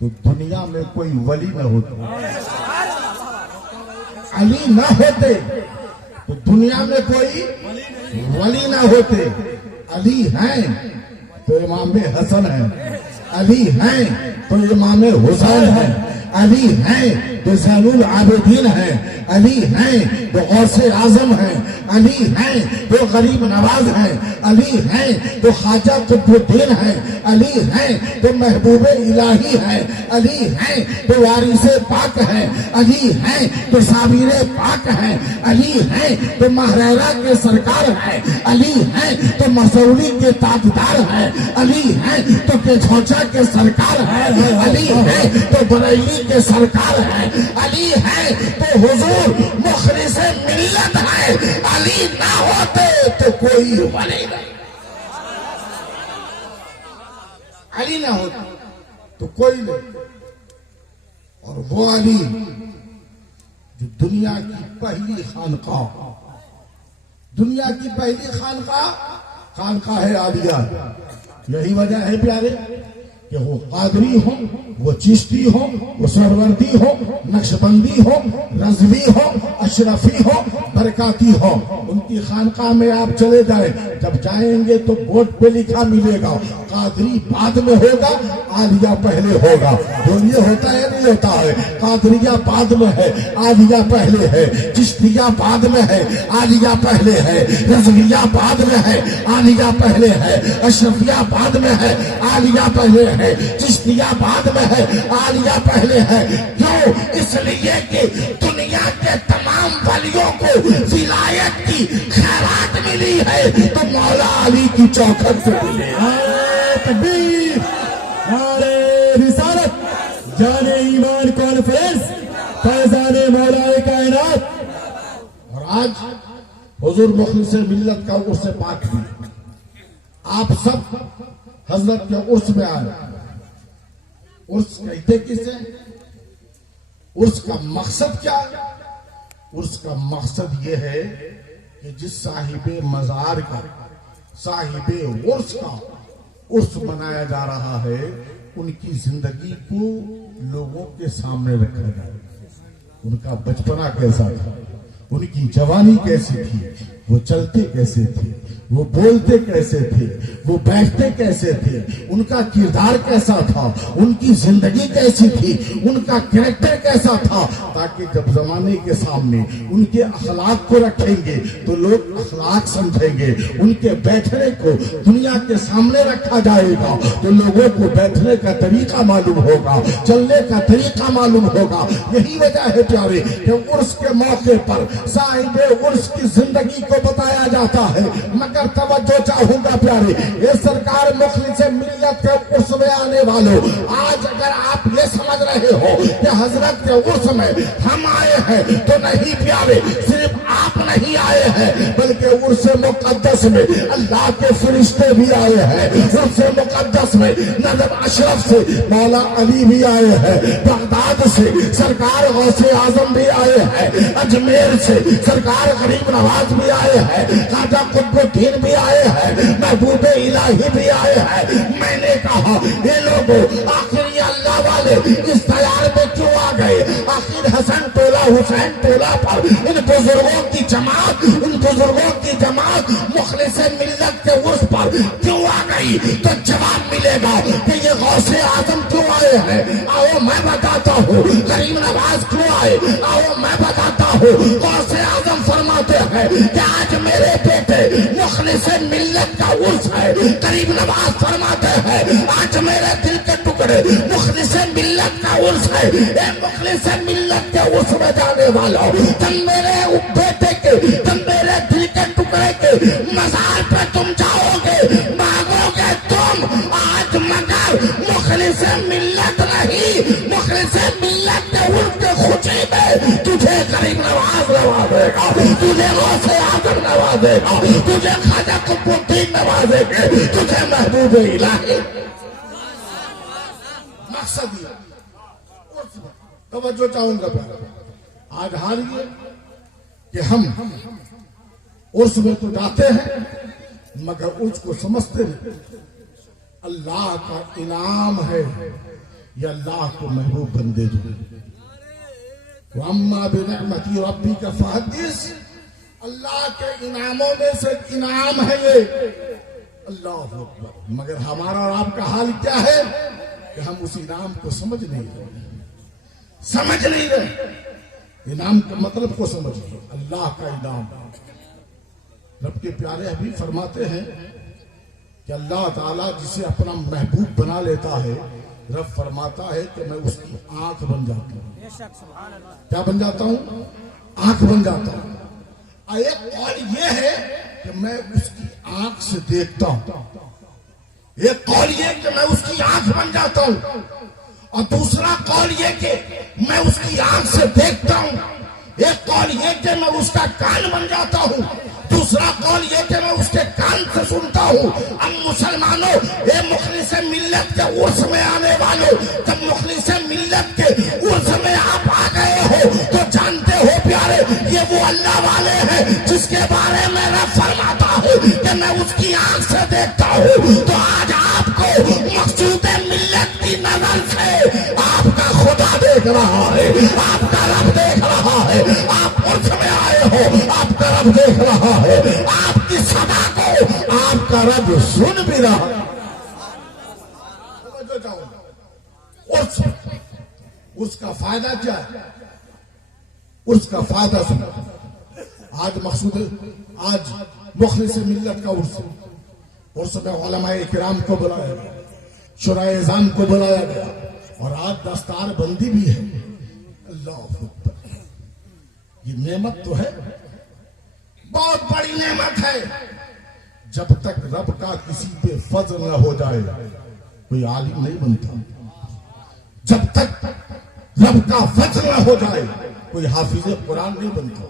تو دنیا میں کوئی ولی نہ ہوتا، علی نہ ہوتے تو دنیا میں کوئی ولی نہ ہوتے۔ علی ہیں تو امام حسن ہیں، علی ہیں تو امام حسین ہیں، علی ہیں تو زین العابدین ہیں، علی ہیں تو غوث اعظم ہیں، علی ہیں تو غریب نواز ہیں، علی ہیں تو خواجہ قطب الدین ہیں، علی ہیں تو محبوب الہی ہیں، علی ہیں تو وارث پاک ہیں، علی ہیں تو صابر پاک ہیں، علی ہیں تو مہریرہ کے سرکار ہیں، علی ہیں تو مسولی کے تاجدار ہیں، علی ہیں تو کچھوچا کے سرکار ہیں، علی ہیں تو بریلی کے سرکار ہیں، علی ہیں تو حضور مخلص ملت ہے۔ علی نہ ہوتے تو کوئی ولی نہیں، علی نہ ہوتا تو کوئی نہیں۔ اور وہ علی جو دنیا کی پہلی خانقاہ، دنیا کی پہلی خانقاہ ہے عالیہ، یہی وجہ ہے پیارے کہ وہ قادری ہوں، وہ چشتی ہوں، وہ سہروردی ہوں، نقشبندی ہوں، رضوی ہوں، اشرفی ہوں، برکاتی ہوں، ان کی خانقاہ میں آپ چلے جائیں، جب جائیں گے تو بورڈ پہ لکھا ملے گا قادری بعد میں ہوگا، عالیہ پہلے ہوگا۔ تو یہ ہوتا ہے نہیں ہوتا ہے، قادریہ بعد میں ہے، عالیہ پہلے ہے، چشتیہ بعد میں ہے، عالیہ پہلے ہے، رضویہ بعد میں ہے، عالیہ پہلے ہے، اشرفیہ بعد میں ہے، عالیہ پہلے ہے، چشتیہ بعد میں ہے، عالیہ پہلے ہے۔ کیوں؟ اس لیے کہ دنیا کے تمام ولیوں کو ولایت کی خیرات ملی ہے تو مولا علی کی چوکھٹ سے ملی ہے۔ تکبیر، نعرہ رسالت، جان ایمان کانفرنس، فیضان مولا کائنات۔ اور آج حضور مخلص ملت کا عرس پاک بھی، آپ سب حضرت کے عرس میں آئے۔ عرس کہتے کسے؟ عرس کا مقصد کیا ہے؟ عرس کا مقصد یہ ہے کہ جس صاحب مزار کا، صاحب عرس کا عرس منایا جا رہا ہے، ان کی زندگی کو لوگوں کے سامنے رکھا جائے۔ ان کا بچپنا کیسا تھا، ان کی جوانی کیسی تھی، وہ چلتے کیسے تھے، وہ بولتے کیسے تھے، وہ بیٹھتے کیسے تھے، ان کا کردار کیسا تھا، ان کی زندگی کیسی تھی، ان کا کریکٹر کیسا تھا، تاکہ جب زمانے کے سامنے ان کے اخلاق کو رکھیں گے تو لوگ اخلاق سمجھیں گے۔ ان کے بیٹھنے کو دنیا کے سامنے رکھا جائے گا تو لوگوں کو بیٹھنے کا طریقہ معلوم ہوگا، چلنے کا طریقہ معلوم ہوگا۔ یہی وجہ ہے پیارے کہ عرس کے موقع پر صاحب عرس کی زندگی کو بتایا جاتا ہے۔ مگر توجہ چاہوں گا پیارے، یہ سرکار مخلص ملت کے عرس میں آنے والوں، آج اگر آپ یہ سمجھ رہے ہو کہ حضرت کے عرس میں ہم آئے ہیں تو نہیں پیارے، صرف آپ نہیں آئے ہیں بلکہ عرس مقدس میں اللہ کے فرشتے بھی آئے ہیں، عرس مقدس میں نجف اشرف سے مولا علی بھی آئے ہیں، بغداد سے سرکار غوث اعظم بھی آئے ہیں، اجمیر سے سرکار غریب نواز بھی آئے ہیں، خواجہ قطب الدین بھی آئے ہیں، محبوب الہی بھی آئے ہیں۔ میں نے کہا یہ لوگوں آخر یہ اللہ والے اس تیار میں کیوں آ گئے؟ آخر حسن ٹولہ حسین ٹولہ پر ان بزرگوں کی جماعت مخلص ملت کے عرس پر کیوں آ گئی؟ تو جواب ملے گا کہ یہ غوث اعظم کیوں آئے ہیں، آؤ میں بتاتا ہوں۔ غریب نواز کیوں آئے، آؤ میں بتاتا ہوں۔ غوث اعظم فرماتے ہیں کہ آج میرے بیٹے مخلص ملت کا عرس ہے۔ غریب نواز فرماتے ہیں آج میرے دل کے ٹکڑے مخلص ملت کا عرس ہے۔ اے مخلص ملت کے عرس میں جانے والا، تم میرے بیٹے کے، تم میرے دل کے ٹکڑے کے مزار پہ تم جاؤ گے، مانگو گے تم آج، مگر مخلص ملت نہیں، مخلص ملت کے عرس کے خوشی میں تجھے غریب نواز نوازے گا، تجھے غوث اعظم نوازے گا، تجھے خواجہ قطب الدین نوازے گے، تجھے محبوب الہی۔ مقصد یہ توجہ چاہوں گا آج حال یہ کہ ہم عرس میں تو جاتے ہیں مگر عرس کو سمجھتے نہیں۔ اللہ کا انعام ہے یہ اللہ کو محبوب بندے جو وَأَمَّا بِنِعْمَتِ رَبِّكَ فَحَدِّثْ، اللہ کے انعاموں میں سے انعام ہے یہ، اللہ اکبر۔ مگر ہمارا اور آپ کا حال کیا ہے کہ ہم اس انعام کو سمجھ نہیں رہے، انعام کا مطلب کو سمجھ رہے، اللہ کا انعام۔ رب کے پیارے حبیب فرماتے ہیں کہ اللہ تعالیٰ جسے اپنا محبوب بنا لیتا ہے، رب فرماتا ہے کہ میں اس کی آنکھ بن جاتا ہوں۔ کیا بن جاتا ہوں؟ آنکھ بن جاتا ہوں۔ ایک قول یہ ہے کہ میں اس کی آنکھ سے دیکھتا ہوں، ایک قول یہ کہ میں اس کی آنکھ بن جاتا ہوں، اور دوسرا قول یہ کہ میں اس کی آنکھ سے دیکھتا ہوں، ایک قول یہ کہ میں اس کا کان بن جاتا ہوں، دوسرا قول یہ کہ میں اس کے کان سے سنتا ہوں۔ اب مسلمانوں، اے مخلص ملت کے عرس میں آنے والوں، جب مخلص ملت کے عرس میں آپ آ گئے ہو تو جانتے ہو پیارے، یہ وہ اللہ والے ہیں جس کے بارے میں رب فرماتا ہے کہ میں اس کی آنکھ سے دیکھتا ہوں۔ تو آج آپ کو مقصود ملت کی نظر سے آپ کا خدا دیکھ رہا ہے، آپ کا رب دیکھ رہا ہے، آپ عرس میں آئے ہو، آپ کا رب دیکھ رہا ہے، آپ کی صدا کو آپ کا رب سن بھی رہا ہے۔ اس کا فائدہ کیا ہے؟ اس کا فائدہ سنا۔ آج مقصود، آج مخلص ملت کا عرس میں علماء کرام کو بلایا گیا، شورائے اعظام کو بلایا گیا، اور آج دستار بندی بھی ہے۔ اللہ اکبر، یہ نعمت تو ہے، بہت بڑی نعمت ہے۔ جب تک رب کا کسی پہ فضل نہ ہو جائے کوئی عالم نہیں بنتا، جب تک رب کا فضل نہ ہو جائے کوئی حافظ قرآن نہیں بنتا،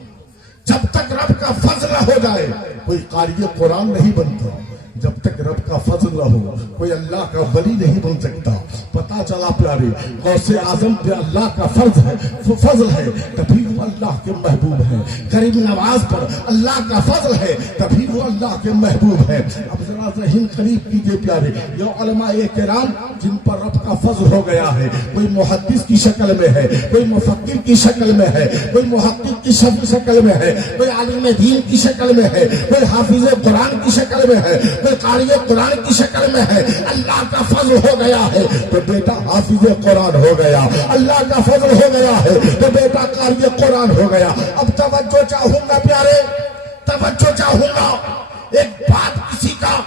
جب تک رب کا فضل نہ ہو جائے کوئی قاری قرآن نہیں بنتا، جب تک رب کا فضل نہ ہو کوئی اللہ کا ولی نہیں بن سکتا۔ پتا چلا پیارے، غوث اعظم پہ اللہ کا فضل ہے تبھی وہ اللہ کے محبوب ہیں، کریم نواز پر اللہ کا فضل ہے تبھی وہ اللہ کے محبوب ہیں۔ اب ذرا ذہن قریب کیجئے پیارے، یہ علماء کرام جن پر رب کا فضل ہو گیا ہے، کوئی محدث کی شکل میں ہے، کوئی مفکر کی شکل میں ہے، کوئی محقق کی شکل میں ہے، کوئی عالم دین کی شکل میں ہے، کوئی حافظ قرآن کی شکل میں ہے، کوئی قاری قرآن کی شکل میں ہے۔ اللہ کا فضل ہو گیا ہے تو بیٹا حافظ قرآن ہو گیا، اللہ کا فضل ہو گیا ہے تو بیٹا قاری قرآن ہو گیا۔ اب توجہ چاہوں گا پیارے، توجہ چاہوں گا، ایک بات کسی کا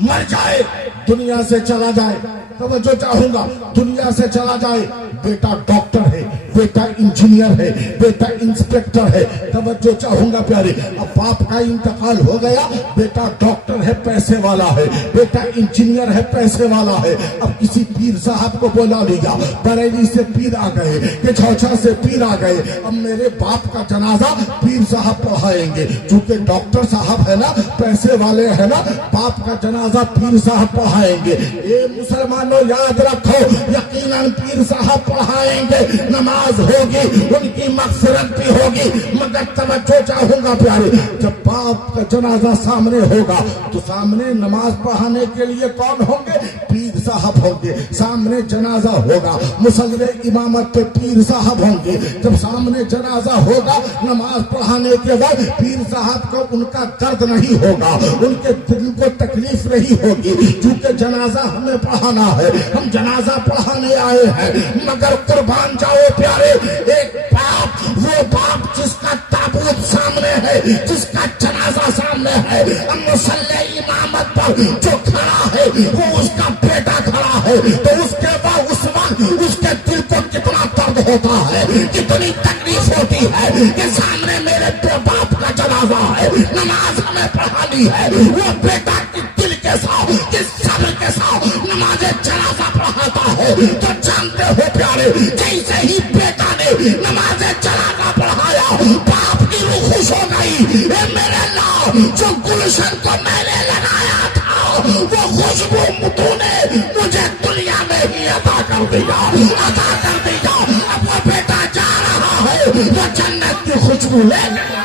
مر جائے، دنیا سے چلا جائے، توجہ چاہوں گا، دنیا سے چلا جائے، بیٹا ڈاکٹر ہے، بیٹا انجینئر ہے، بیٹا انسپیکٹر ہے، توجہ چاہوں گا پیارے۔ اب باپ کا انتقال ہو گیا، بیٹا ڈاکٹر ہے، پیسے والا ہے، بیٹا انجینئر ہے، پیسے والا ہے۔ اب کسی پیر صاحب کو بولا لیا، بریلی سے پیر آ گئے کہ چھوچا سے پیر آ گئے، اب میرے باپ کا جنازہ پیر صاحب پڑھائیں گے، چونکہ ڈاکٹر صاحب ہے نا، پیسے والے ہے نا، باپ کا جنازہ پیر صاحب پڑھائیں گے۔ اے مسلمانوں یاد رکھو، یقیناً پیر صاحب پڑھائیں گے، نماز ہوگی، ان کی مغفرت بھی ہوگی، مگر توجہ چاہوں گا پیارے، جب باپ کا جنازہ سامنے ہوگا تو سامنے نماز پڑھانے کے لیے کون ہوں گے؟ پیر صاحب ہوں گے۔ سامنے جنازہ ہوگا، مصلی امامت پہ پیر صاحب ہوں گے۔ جب سامنے جنازہ ہوگا، نماز پڑھانے کے بعد پیر صاحب کو ان کا درد نہیں ہوگا، ان کے دل کو تکلیف نہیں ہوگی، چونکہ جنازہ ہمیں پڑھانا ہے، ہم جنازہ پڑھانے آئے ہیں۔ مگر قربان جاؤ پیارے، ایک باپ، وہ باپ جس کا تابوت سامنے ہے، جس کا جنازہ سامنے ہے، مصلی امامت پر جو کھڑا ہے وہ اس کا بیٹا کھڑا ہے، تو اس کے بعد اس وقت اس کے دل کو کتنا درد ہوتا ہے، کتنی تکلیف ہوتی ہے کہ سامنے میرے باپ کا جنازہ ہے، نماز ہمیں پڑھانی ہے، وہ بیٹا دل کے ساتھ، کس صبر کے ساتھ نماز جنازہ پڑھاتا ہے۔ تو جانتے ہو پیارے، جیسے ہی بیٹا نے نماز جنازہ پڑھایا، باپ کی روح خوش ہو گئی، اے میرے اللہ، جو گلشن کو میں نے لگایا تھا وہ خوشبو تو نے مجھے دنیا میں ہی عطا کر دیا، عطا کر دیا۔ اب وہ بیٹا جا رہا ہے، وہ جنت کی خوشبو لے گیا۔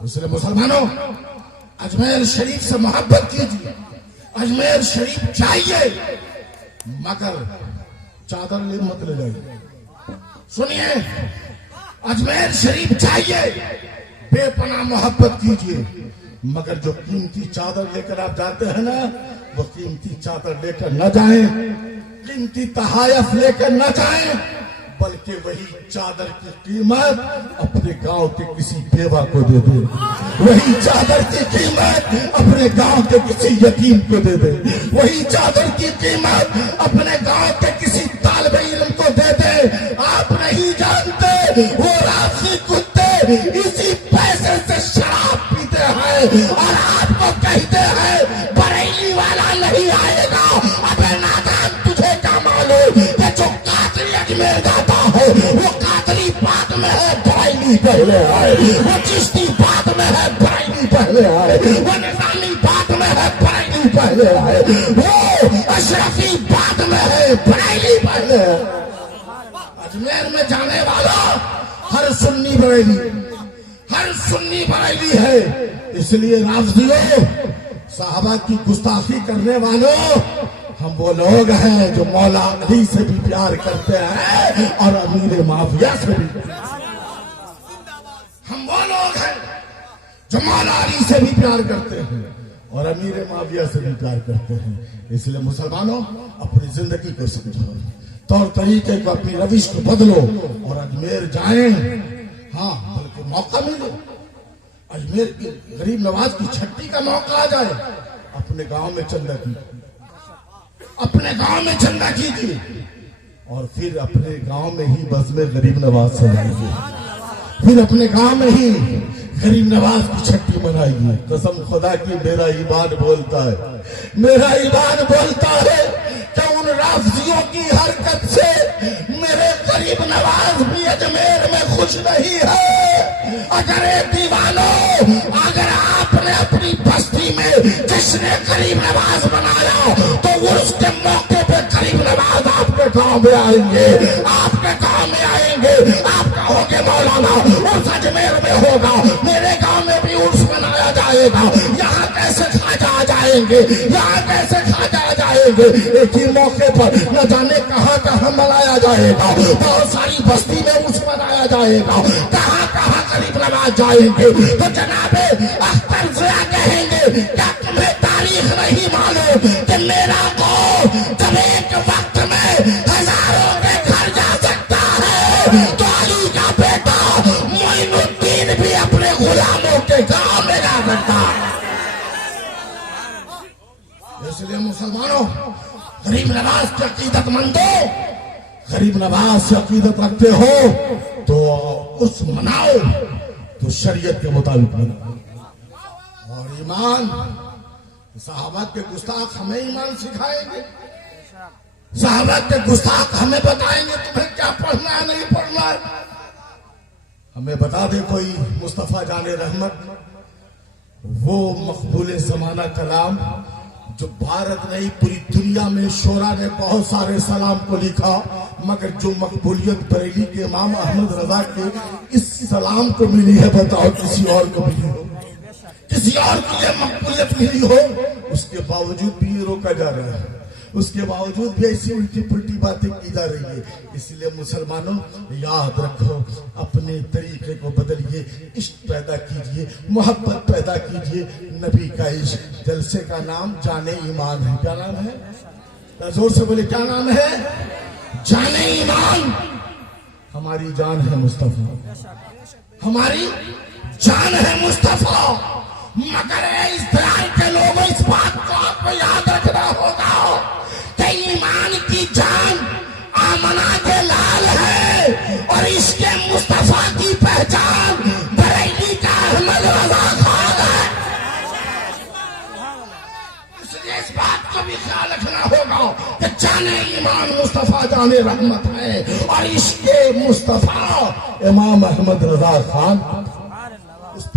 اس لیے مسلمانوں اجمیر شریف سے محبت کیجیے، اجمیر شریف چاہیے، مگر چادر لے مت لے جائیے۔ سنیے، اجمیر شریف چاہیے، بے پناہ محبت کیجیے، مگر جو قیمتی چادر لے کر آپ جاتے ہیں نا، وہ قیمتی چادر لے کر نہ جائیں، قیمتی تحائف لے کر نہ جائیں، بلکہ وہی چادر کی قیمت اپنے گاؤں کے کسی بیوہ کو دے دے، وہی چادر کی قیمت اپنے گاؤں کے کسی یتیم کو دے دے، وہی چادر کی قیمت اپنے گاؤں کے کسی طالب علم کو دے دے۔ آپ نہیں جانتے وہ رافضی کتے اسی پیسے سے شراب پیتے ہیں اور آپ کو کہتے ہیں بریلی والا نہیں آئے گا۔ ابے نادان، تجھے کیا معلوم کہ جو قاتل اجمیر جاتا ہے وہ قاتلی بعد میں ہے، بریلی پہلے آئے، وہ چشتی بعد میں ہے، بریلی پہلے آئے، وہ نظامی بعد میں ہے، بریلی پہلے آئے، وہ اشرفی بعد میں ہے، بریلی پہلے آئے۔ اجمیر میں جانے والا ہر سنی بریلی، ہر سنی بریلی ہے۔ اس لیے رافضیوں، صحابہ کی گستاخی کرنے والوں، ہم وہ لوگ ہیں جو مولا علی سے بھی پیار کرتے ہیں اور امیر معاویہ سے بھی۔ ہم وہ لوگ ہیں جو مولا علی سے بھی پیار کرتے ہیں اور امیر معاویہ سے بھی پیار کرتے ہیں۔ اس لیے مسلمانوں، اپنی زندگی کو سمجھو، طور طریقے کو، اپنی روش کو بدلو اور اجمیر جائیں۔ ہاں، بلکہ موقع ملے، اجمیر کی غریب نواز کی چھٹی کا موقع آ جائے، اپنے گاؤں میں چندہ کیجیے، اپنے گاؤں میں چندہ کیجیے اور پھر اپنے گاؤں میں ہی بزم غریب نواز سجائیے، پھر اپنے گاؤں میں ہی غریب نواز کی چھٹی منائیے۔ قسم خدا کی میرا ایمان بولتا ہے، میرا ایمان بولتا ہے کہ ان رافضیوں کی حرکت سے میرے غریب نواز بھی اجمیر میں خوش نہیں ہے۔ اگر دیوانوں، اگر آپ نے اپنی بستی میں جشن غریب نواز بنایا تو اس کے موقع پہ غریب نواز آپ کے گاؤں میں آئیں گے، آپ کے گاؤں میں آئیں گے، آپ کہو گے مولانا عرس اجمیر میں ہوگا، میرے گاؤں میں بھی عرس منایا جائے گا، یہاں کیسے خواجہ آ جائیں گے، یہاں کیسے خواجہ آ جائیں گے۔ ایک ہی موقع پر نہ جانے کہاں کہاں منایا جائے گا، بہت ساری بستی میں عرس منایا جائے گا، کہاں کہاں غریب نواز جائیں گے۔ تو جناب اختر ضیاء کہیں گے کیا تمہیں تاریخ نہیں معلوم کہ میرا قوم جب ایک وقت میں ہزاروں کے گھر جا سکتا ہے تو علی کا بیٹا معین الدین بھی اپنے غلاموں کے گاؤں میں جا سکتا ہے۔ اس لیے مسلمانوں، غریب نواز کے عقیدت مندوں، غریب نواز سے عقیدت رکھتے ہو تو اس مناؤ تو شریعت کے مطابق مناؤ۔ اور ایمان، صحابہ کے گستاخ ہمیں ایمان سکھائیں گے، صحابہ کے گستاخ ہمیں بتائیں گے تمہیں کیا پڑھنا ہے نہیں پڑھنا ہے۔ ہمیں بتا دے کوئی مصطفیٰ جان رحمت، وہ مقبول زمانہ کلام جو بھارت نہیں پوری دنیا میں شعراء نے بہت سارے سلام کو لکھا، مگر جو مقبولیت بریلی کے امام احمد رضا کے اس سلام کو ملی ہے، بتاؤ کسی اور کو ملی ہو، کسی اور کو یہ مقبولیت ملی ہو؟ اس کے باوجود بھی یہ روکا جا رہا ہے، اس کے باوجود بھی ایسی الٹی پلٹی باتیں کی جا رہی ہے۔ اس لیے مسلمانوں، یاد رکھو، اپنے طریقے کو بدلیے، عشق پیدا کیجیے، محبت پیدا کیجیے، نبی کا عشق۔ جلسے کا نام جان ایمان ہے۔ کیا نام ہے؟ زور سے بولے، کیا نام ہے؟ جان ایمان۔ ہماری جان ہے مصطفیٰ، ہماری جان ہے مصطفیٰ، مگر اس طرح کے لوگوں اس بات کو آپ کو یاد رکھنا ہوگا کہ ایمان کی جان آمنہ کے لال ہے اور اس کے مصطفیٰ کی پہچان بریلی کا احمد رضا خان ہے۔ اس لیے اس بات کو بھی خیال رکھنا ہوگا کہ جان ایمان مصطفیٰ جان رحمت ہے اور اس کے مصطفیٰ امام احمد رضا خان۔ اس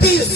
30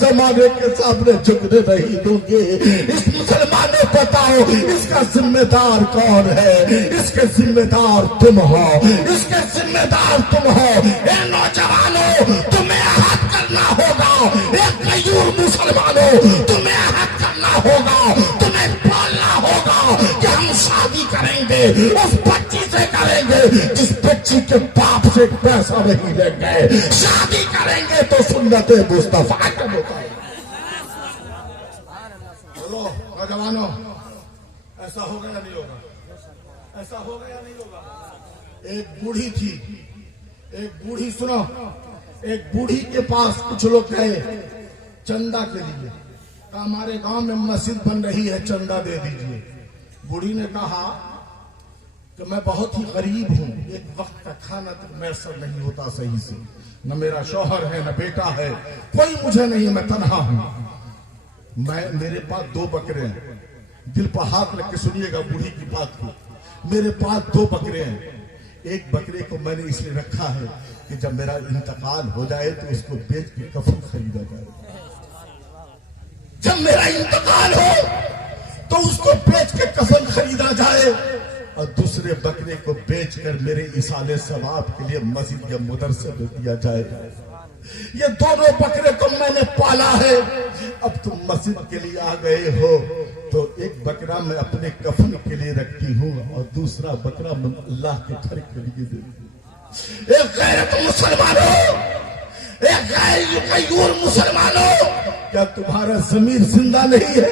زمانے کے سامنے جھکنے نہیں دوں گے. اس مسلمانوں کو بتاؤ اس کا ذمہ دار کون ہے؟ اس کے ذمہ دار تم ہو، اس کے ذمہ دار تم ہو. اے نوجوانوں تمہیں عہد کرنا ہوگا، ایک غیور مسلمانوں تمہیں عہد کرنا ہوگا، تمہیں بولنا ہوگا کہ ہم شادی کریں گے اس بچی سے کریں گے جس بچی کے باپ سے پیسہ نہیں لیں گے، شادی کریں گے تو سنت مصطفیٰ کے مطابق. بولو نوجوانوں ایسا ہوگا یا نہیں ہوگا؟ ایسا ہوگا یا نہیں ہوگا؟ ایک بوڑھی تھی، ایک بوڑھی سنو، ایک بوڑھی کے پاس کچھ لوگ گئے چندہ کے لیے، کہا ہمارے گاؤں میں مسجد بن رہی ہے چندہ دے دیجیے. بوڑھی نے کہا کہ میں بہت ہی غریب ہوں، ایک وقت کا کھانا تک میسر نہیں ہوتا صحیح سے، نہ میرا شوہر ہے نہ بیٹا ہے، کوئی مجھے نہیں، میں تنہا ہوں. میرے پاس 2 بکرے ہیں، دل پر ہاتھ رکھ کے سنیے گا بوڑھی کی بات کو. میرے پاس 2 بکرے ہیں، ایک بکرے کو میں نے اس لیے رکھا ہے کہ جب میرا انتقال ہو جائے تو اس کو بیچ کے کفن خریدا جائے. جب میرا انتقال ہو تو اس کو بیچ کے کفن خریدا جائے، اور دوسرے بکرے کو بیچ کر میرے ایصال ثواب کے لیے مسجد یا مدرسے میں دیا جائے. یہ دونوں بکرے کو میں نے پالا ہے. اب تم مسجد کے لیے آ گئے ہو تو ایک بکرا میں اپنے کفن کے لیے رکھتی ہوں اور دوسرا بکرا میں اللہ کے گھر کے لیے دیتی ہوں. ایک غیرت مسلمانوں، ایک غیور مسلمانوں، کیا تمہارا ضمیر زندہ نہیں ہے؟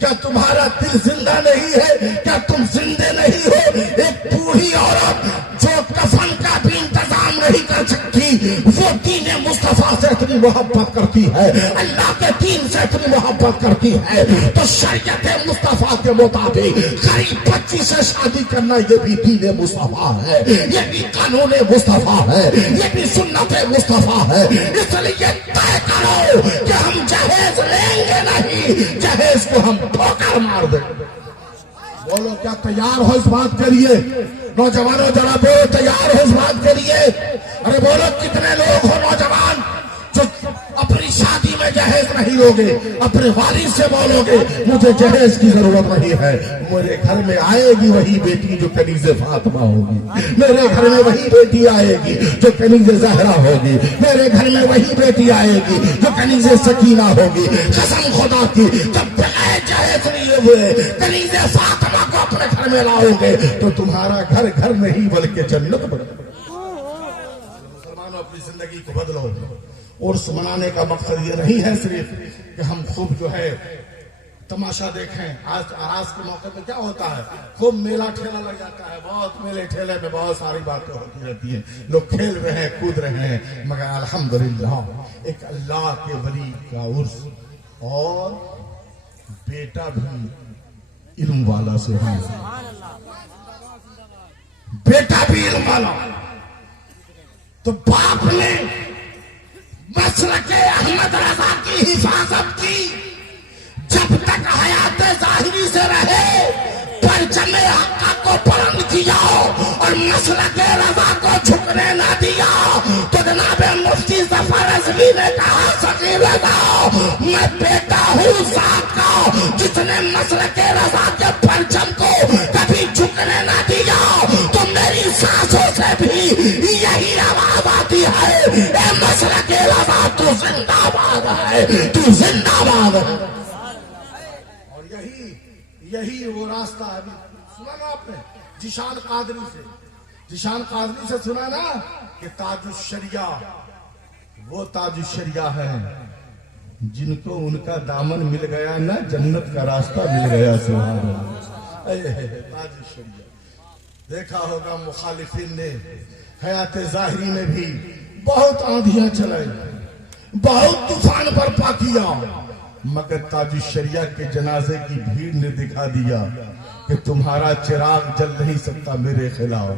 کیا تمہارا دل زندہ نہیں ہے؟ کیا تم زندے نہیں ہو؟ ایک بوڑھی عورت جو کفن کا بھی انتظام نہیں کر سکتی، وہ دین مصطفیٰ سے اتنی محبت کرتی ہے، اللہ کے دین سے اتنی محبت کرتی ہے، تو شریعت مصطفیٰ کے مطابق غریب بچی سے شادی کرنا یہ بھی دین مصطفیٰ ہے، یہ بھی قانون مصطفیٰ ہے، یہ بھی سنت مصطفیٰ ہے. اس لیے طے کرو کہ ہم جہیز لیں گے نہیں، جہیز کو ہم ٹھوکر مار دیں. بولو کیا تیار ہو اس بات کے لیے؟ نوجوانوں ذرا بولو تیار ہو اس بات کے لیے؟ ارے بولو کتنے لوگ ہو نوجوان جو اپنی شادی میں جہیز نہیں لوگے، اپنے والد سے بولو گے مجھے جہیز کی ضرورت نہیں ہے، میرے گھر میں آئے گی وہی بیٹی جو کنیز فاطمہ ہوگی، میرے گھر میں وہی بیٹی آئے گی جو کنیز زہرا ہوگی، میرے گھر میں وہی بیٹی آئے گی جو کنیز سکینہ ہوگی. قسم خدا کی جب بغیر جہیز لیے ہوئے کنیز فاطمہ کو اپنے گھر میں لاؤ گے تو تمہارا گھر گھر نہیں بلکہ جنت بنے. مسلمانوں اپنی زندگی کو بدلو. عرس منانے کا مقصد یہ نہیں ہے صرف کہ ہم خوب جو ہے تماشا دیکھیں. آج کے موقع پہ کیا ہوتا ہے، خوب میلہ ٹھیلا لگ جاتا ہے، بہت میلے ٹھیلے میں بہت ساری باتیں ہوتی رہتی ہیں، لوگ کھیل رہے ہیں کود رہے ہیں، مگر الحمدللہ ایک اللہ کے ولی کا عرس اور بیٹا بھی علم والا سے ہے، بیٹا بھی علم والا. تو باپ نے مسلک احمد رضا کی حفاظت کی، جب تک حیات ظاہری سے رہے پرچم حقہ کو بلند کیا اور مسلک رضا کو جھکنے نہ دیا. تو جناب مفتی ظفر رضوی نے کہا ثقیل رضا میں بیٹا ہوں ذات کا جس نے مسلک رضا کے پرچم کو کبھی جھکنے نہ دیا. تو میری سانسوں سے بھی یہی آواز آتی ہے اے مسلک رضا تو زندہ باد ہے، تو زندہ باد ہے. اور یہی وہ راستہ ہے. سنا نا آپ نے ذیشان قادری سے سنا نا کہ تاج الشریعہ وہ تاج الشریعہ ہے جن کو ان کا دامن مل گیا نا جنت کا راستہ مل گیا. سبحان اللہ. تاج الشریعہ دیکھا ہوگا مخالفین نے حیات ظاہری میں بھی بہت آندھیاں چلائی، بہت طوفان برپا کیا، مگر تاج الشریعہ کے جنازے کی بھیڑ نے دکھا دیا کہ تمہارا چراغ جل نہیں سکتا میرے خلاف،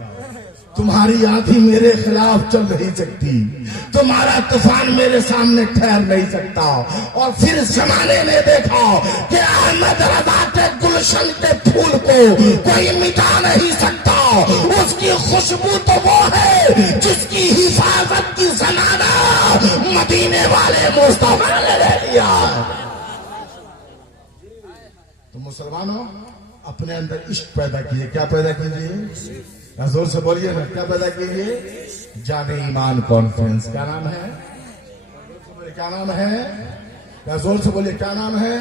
تمہاری آندھی میرے خلاف چل نہیں سکتی، تمہارا طوفان میرے سامنے ٹھہر نہیں سکتا. اور پھر زمانے نے دیکھا کہ احمد رضا کے گلشن کے پھول کو کوئی مٹا نہیں سکتا. اس کی خوشبو تو وہ ہے جس کی حفاظت کی زمانہ مدینے والے مصطفیٰ نے لے لیا. تو مسلمانوں اپنے اندر عشق پیدا کیجیے. کیا پیدا کیجیے؟ زور سے بولیے نا, کیا پیدا کیجیے؟ جان ایمان کانفرنس. کیا نام ہے؟ کیا نام ہے؟ یا زور سے بولیے کیا نام ہے؟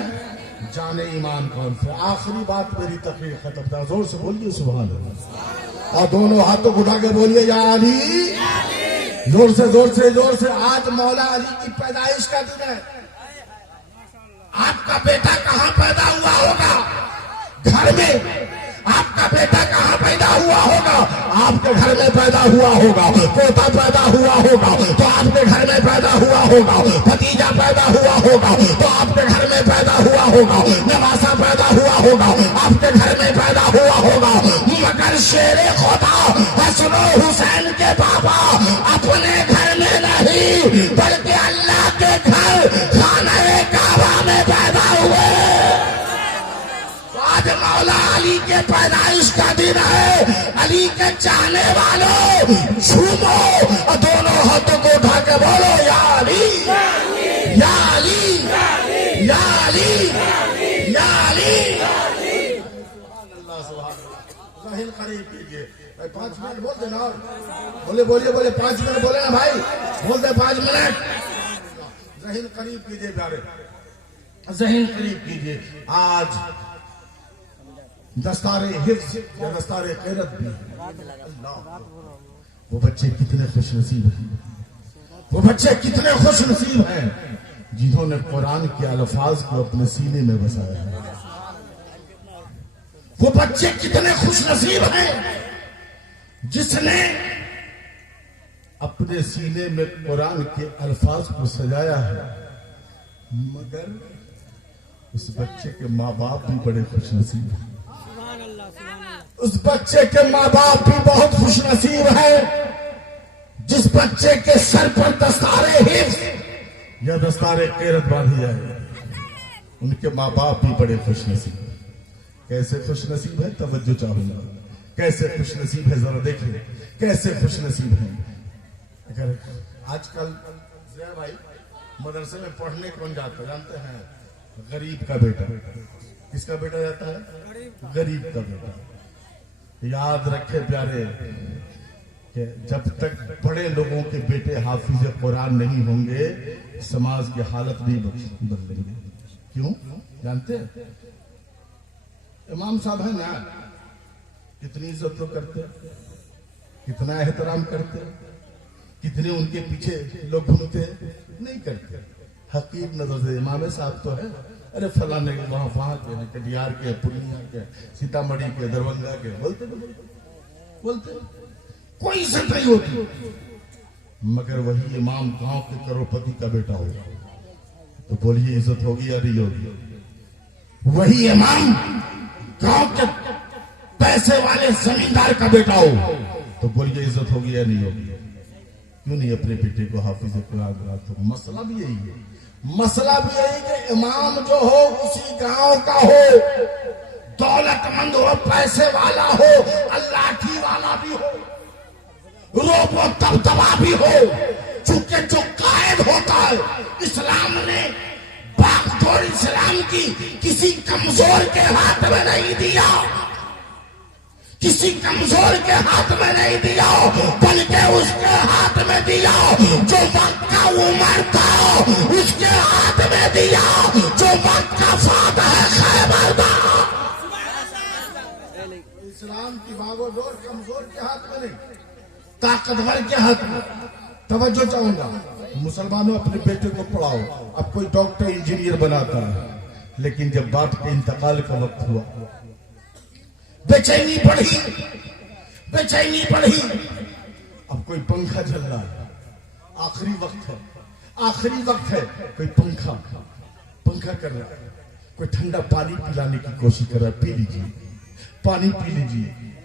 جان ایمان کانفرنس. آخری بات میری تقریر ختم تھا. زور سے بولیے سبحان اللہ, اور دونوں ہاتھوں کو اٹھا کے بولیے یا علی. زور سے زور سے زور سے. آج مولا علی کی پیدائش کا دن ہے. آپ کا بیٹا کہاں پیدا ہوا ہوگا؟ گھر میں. آپ کا بیٹا کہاں پیدا ہوا ہوگا؟ آپ کے گھر میں پیدا ہوا ہوگا. پوتا پیدا ہوا ہوگا تو آپ کے گھر میں پیدا ہوا ہوگا. بھتیجا پیدا ہوا ہوگا تو آپ کے گھر میں پیدا ہوا ہوگا. نواسا پیدا ہوا ہوگا آپ کے گھر میں پیدا ہوا ہوگا. مگر شیر خدا حسن و حسین کے بابا اپنے گھر میں نہیں بلکہ اللہ کے گھر خانہ کعبہ میں پیدا ہوئے. آج مولا علی کے پیدائش کا دن ہے. علی کے چاہنے والوں جھومو اور دونوں ہاتھوں کو اٹھا کے بولو یا علی یا علی یا علی یا علی. ذہن قریب کیجیے. 5 منٹ بول دینا. بولے بولیے بولے 5 منٹ بولے نا بھائی. بول دے 5 منٹ. ذہن قریب کیجیے پیارے, ذہن قریب کیجیے. آج دستار حفظ یا دستار غیرت بھی. اللہ, وہ بچے کتنے خوش نصیب ہیں, وہ بچے کتنے خوش نصیب ہیں جنہوں نے قرآن کے الفاظ کو اپنے سینے میں بسایا ہے. وہ بچے کتنے خوش نصیب ہیں جس نے اپنے سینے میں قرآن کے الفاظ کو سجایا ہے. مگر اس بچے کے ماں باپ بھی بڑے خوش نصیب ہیں. اس بچے کے ماں باپ بھی بہت خوش نصیب ہیں جس بچے کے سر پر دستار حفظ یا دستار غیرت باندھی جائے. ان کے ماں باپ بھی بڑے خوش نصیب ہیں. کیسے خوش نصیب ہے؟ توجہ چاہوں گا. کیسے خوش نصیب ہے ذرا دیکھیں, کیسے خوش نصیب ہیں. اگر آج کل بھائی مدرسے میں پڑھنے کون جاتا جانتے ہیں؟ غریب کا بیٹا. کس کا بیٹا جاتا ہے؟ غریب کا بیٹا. یاد رکھے پیارے کہ جب تک بڑے لوگوں کے بیٹے حافظ قرآن نہیں ہوں گے سماج کی حالت نہیں بدلے گی. کیوں جانتے ہیں؟ امام صاحب ہیں نا, کتنی عزت تو کرتے, کتنا احترام کرتے, کتنے ان کے پیچھے لوگ گھومتے, نہیں کرتے. حقیق نظر سے امام صاحب تو ہے, ارے فلانے کے وہاں کے ہیں, کٹیہار کے, پورنیہ کے, سیتامڑھی کے, دربھنگا کے, بولتے کوئی عزت نہیں ہوتی. مگر وہی امام گاؤں کے کروڑپتی کا بیٹا ہوگا تو بولیے عزت ہوگی یا نہیں ہوگی؟ وہی امام گاؤں کے پیسے والے زمیندار کا بیٹا ہو تو بولیے عزت ہوگی یا نہیں ہوگی؟ کیوں نہیں اپنے بیٹے کو حافظ قرآن بناتے؟ مسئلہ بھی یہی ہے. مسئلہ بھی یہی کہ امام جو ہو اسی گاؤں کا ہو, دولت مند ہو, پیسے والا ہو, اللہ کی والا بھی ہو, روب و دبدبا بھی ہو. چونکہ جو قائد ہوتا ہے اسلام نے باغ اسلام کی کسی کمزور کے ہاتھ میں نہیں دیا, کسی کمزور کے ہاتھ میں نہیں دیا, بلکہ اس کے ہاتھ میں دیا جو وقت کا عمر تھا, اس کے ہاتھ میں دیا جو وقت کا فاتح خیبر تھا. اسلام کی باغ و ڈور کمزور کے ہاتھ میں نہیں, طاقتور کے ہاتھ میں. توجہ چاہوں گا مسلمانوں, اپنے بیٹے کو پڑھاؤ. اب کوئی ڈاکٹر انجینئر بناتا ہے, لیکن جب باپ کے انتقال کا وقت ہوا بے چینی پڑھی. اب کوئی پنکھا چل رہا ہے, آخری وقت ہے, کوئی پنکھا کر رہا ہے, کوئی ٹھنڈا پانی پلانے کی کوشش کر رہا ہے, پی لیجیے, پانی پی لیجیے.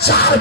4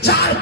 4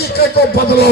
طریقے کو بدلو.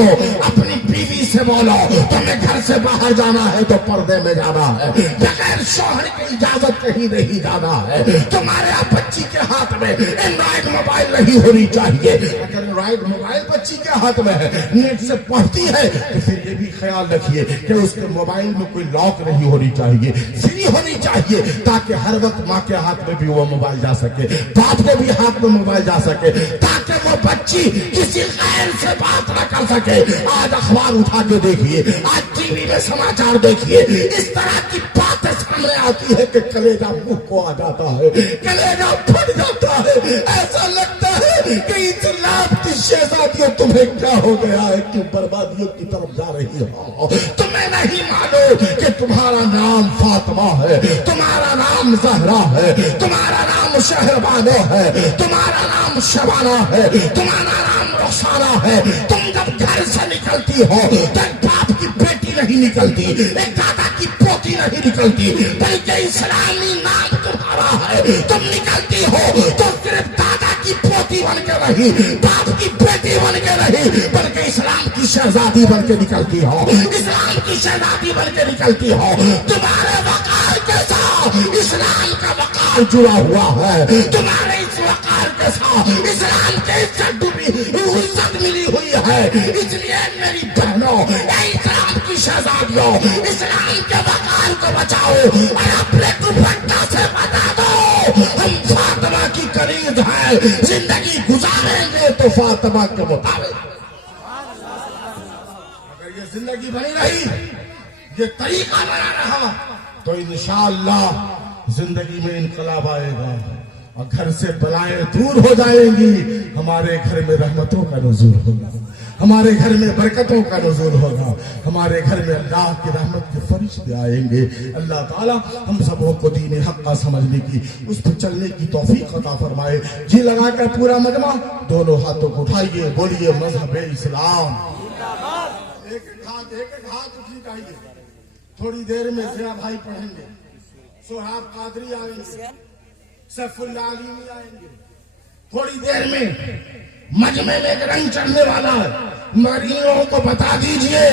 اپنی بیوی سے بولو تمہیں گھر سے باہر جانا ہے تو پردے میں جانا ہے, بغیر شوہر کی اجازت کہیں نہیں جانا ہے. تمہارے بچی کے ہاتھ میں اینڈرائڈ موبائل نہیں ہونی چاہیے. اگر اینڈرائڈ موبائل بچی کے ہاتھ میں ہے, نیٹ سے پڑھتی ہے, تو پھر یہ بھی خیال رکھیے کہ اس کے موبائل میں کوئی لاک نہیں ہونی چاہیے, فری ہونی چاہیے, تاکہ ہر وقت ماں کے ہاتھ میں بھی وہ موبائل جا سکے, باپ کے بھی ہاتھ میں موبائل جا سکے, تاکہ وہ بچی کسی غیر سے بات نہ کر سکے. آج اخبار اٹھا کے دیکھیے, آج ٹی وی میں سماچار دیکھیے, اس طرح کی باتیں سامنے آتی ہے کہ کلیجہ منہ کو آ جاتا ہے, کلیجہ پھٹ جاتا ہے. ایسا لگتا ہے کہ اسلام کی شہزادیوں تمہیں کیا ہو گیا ہے, کیوں بربادیوں کی طرف جا رہی ہو. تمہیں نہیں معلوم کہ تمہارا نام فاطمہ ہے, تمہارا نام زہرا ہے, تمہارا نام شہربانو ہے, تمہارا نام شبانہ ہے, تمہارا نام رخسانہ ہے. تم جب گھر سے نکلتی ہو تو ایک باپ کی بیٹی نہیں نکلتی, ایک دادا کی پوتی نہیں نکلتی, بلکہ اسلامی نام تمہارا ہے. تم نکلتی ہو تو صرف دادا کی پوتی بن کے نہیں, باپ کی بیٹی بن کے نہیں, بلکہ اسلام کی شہزادی بن کے نکلتی ہو, اسلام کی شہزادی بن کے نکلتی ہو. تمہارے وقار کے ساتھ اسلام کا وقار جڑا ہوا ہے, تمہارے اس وقار کے ساتھ اسلام کے عزت ملی ہوئی ہے. اس لیے میری بہنوں, اے اسلام کی شہزادیوں, اسلام کے وقار کو بچاؤ اور اپنے دوپٹہ سے بتا دو ہم فاطمہ کی قریب ہیں, زندگی گزاریں گے تو فاطمہ کے مطابق. اگر یہ زندگی بنی رہی, یہ طریقہ بنا رہا, تو انشاءاللہ زندگی میں انقلاب آئے گا اور گھر سے بلائیں دور ہو جائیں گی. ہمارے گھر میں رحمتوں کا نزول ہوگا, ہمارے گھر میں برکتوں کا نزول ہوگا, ہمارے گھر میں اللہ کی رحمت کے فرشتے آئیں گے. اللہ تعالیٰ ہم سبوں کو دین حق کا سمجھنے کی, اس پر چلنے کی توفیق عطا فرمائے. جی لگا کر پورا مجمع دونوں ہاتھوں کو اٹھائیے, بولیے مذہب اسلام. ایک ہاتھ اٹھی چاہیے. تھوڑی دیر میں ضیاء بھائی پڑھیں گے, سہاب قادری آئیں گے, سیف اللہ علیمی آئیں گے. تھوڑی دیر میں مجمع میں ایک رنگ چڑھنے والا ہے. مریضوں کو بتا دیجئے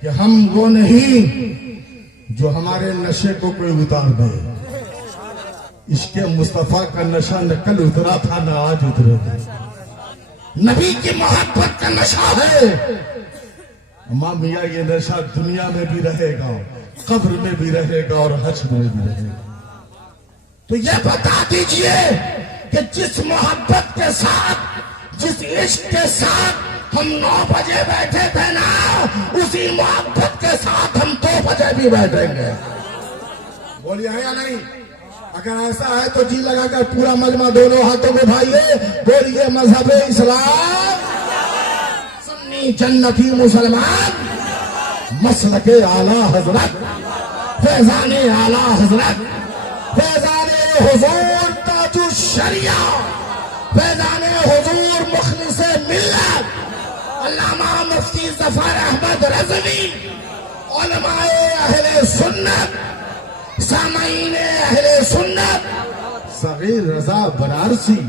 کہ ہم وہ نہیں جو ہمارے نشے کو کوئی اتار دے. عشق مصطفیٰ کا نشہ نہ کل اترا تھا نہ آج اترے گا. نبی کی محبت کا نشہ ہے. امام میاں یہ نشہ دنیا میں بھی رہے گا, قبر میں بھی رہے گا اور حشر میں بھی رہے گا. تو یہ بتا دیجئے کہ جس محبت کے ساتھ, جس عشق کے ساتھ ہم 9 بجے بیٹھے تھے نا, اسی محبت کے ساتھ ہم 2 بجے بھی بیٹھیں گے. بولیے ہے یا نہیں؟ اگر ایسا ہے تو جی لگا کر پورا مجمع دونوں ہاتھوں میں اٹھائیے, بولیے مذہب اسلام. سنی جنتی مسلمان, مسلک اعلیٰ حضرت, فیضان اعلیٰ حضرت, فیضان حضور تاج الشریعہ, فیضان حضور مخلص ملت علامہ مفتی ظفر احمد رضوی, علماء اہل سنت, سامعین اہل سنت, صغیر رضا بنارسی,